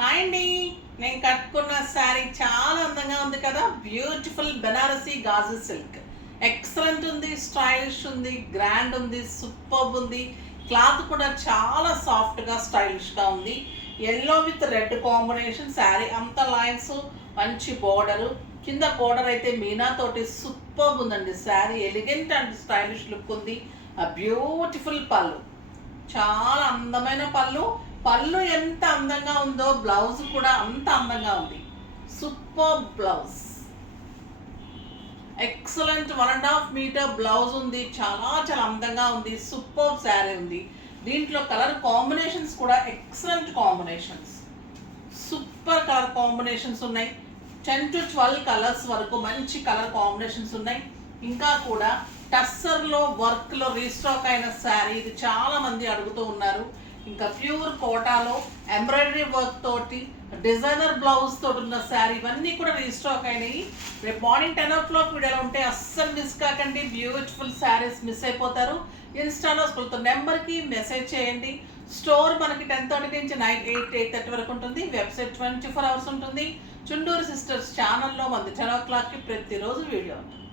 Hi అండి. నేను కట్టుకున్న శారీ చాలా అందంగా ఉంది కదా. బ్యూటిఫుల్ బెనారసీ గాజు సిల్క్. ఎక్సలెంట్ ఉంది, స్టైలిష్ ఉంది, గ్రాండ్ ఉంది, సూపర్బ్ ఉంది. క్లాత్ కూడా చాలా సాఫ్ట్గా స్టైలిష్గా ఉంది. Yellow with red combination sari అంతా లైన్స్, మంచి బోర్డరు. కింద బోర్డర్ అయితే మీనా తోటి సూపర్బ్ ఉందండి. Sari elegant and stylish look ఉంది. ఆ బ్యూటిఫుల్ పళ్ళు, చాలా అందమైన పళ్ళు. పళ్ళు ఎంత అందంగా ఉందో బ్లౌజ్ కూడా అంత అందంగా ఉంది. Super blouse, excellent 1.5 meter blouse ఉంది. చాలా చాలా అందంగా ఉంది. సూపర్ శారీ ఉంది. దీంట్లో కలర్ కాంబినేషన్స్ కూడా excellent combinations, super colour combinations ఉన్నాయి. 10 to 12 కలర్స్ వరకు మంచి కలర్ కాంబినేషన్స్ ఉన్నాయి. ఇంకా కూడా టస్సర్లో వర్క్లో రీస్టాక్ అయిన శారీ ఇది, చాలా మంది అడుగుతూ ఉన్నారు. ఇంకా ప్యూర్ కోటాలో ఎంబ్రాయిడరీ వర్క్ తోటి డిజైనర్ బ్లౌజ్ తోటి ఉన్న శారీ ఇవన్నీ కూడా రీస్టాక్ అయినాయి. రేపు మార్నింగ్ 10 o'clock వీడియోలో ఉంటే అస్సలు మిస్ కాకండి. బ్యూటిఫుల్ శారీస్ మిస్ అయిపోతారు. ఇన్స్టాలో స్కూల్తో నెంబర్కి మెసేజ్ చేయండి. స్టోర్ మనకి 10:30 నుంచి నైట్ 8:30 వరకు ఉంటుంది. వెబ్సైట్ 24 hours ఉంటుంది. చుండూరు సిస్టర్స్ ఛానల్లో మనది 10 o'clockకి ప్రతిరోజు వీడియో ఉంటుంది.